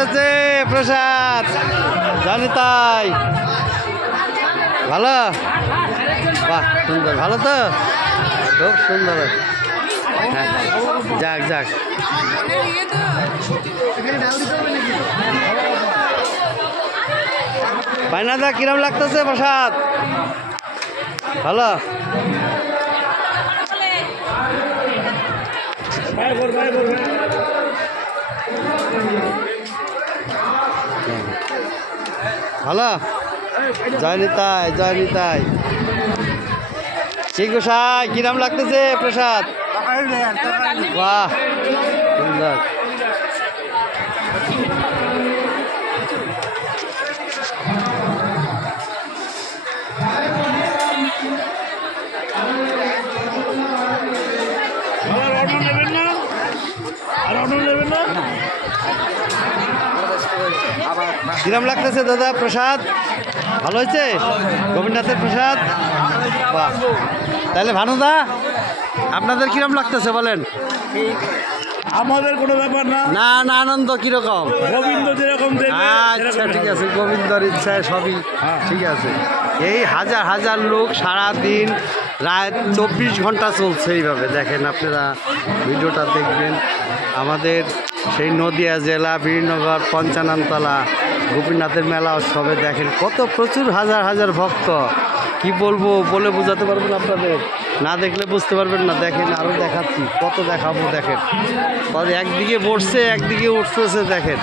লাগতেছে প্রসাদ? জানি তাই। ভালো, বাহ সুন্দর, ভালো তো, খুব সুন্দর। হ্যাঁ যাক যাক, পায়নাদা কিরম লাগতেছে প্রসাদ? ভালো। ভালো, জয় নিতাই, জয় নিতাই। ঠিক গোসাই, কিরম লাগতেছে প্রসাদ? বাহ সুন্দর। কিরম লাগতেছে দাদা প্রসাদ? ভালো হয়েছে গোবিন্দনাথের প্রসাদ? বাহ, তাহলে ভানুদা আপনাদের কিরম লাগতেছে বলেন? আমাদের কোনো ব্যাপার না, না না, আনন্দ কিরকম? গোবিন্দ যেরকম দেবে আচ্ছা ঠিক আছে, গোবিন্দর ইচ্ছায় সবই ঠিক আছে। এই হাজার হাজার লোক সারাদিন রাত 24 ঘন্টা চলছে এইভাবে। দেখেন আপনারা ভিডিওটা দেখবেন, আমাদের সেই নদিয়া জেলা বীরনগর পঞ্চাননতলা গোপীনাথের মেলা উৎসবে দেখেন কত প্রচুর হাজার হাজার ভক্ত। কি বলবো, বলে বোঝাতে পারবো না আপনাদের, না দেখলে বুঝতে পারবেন না। দেখেন আরও দেখাচ্ছি, কত দেখাবো। দেখেন একদিকে বসছে একদিকে উঠতেছে, দেখেন।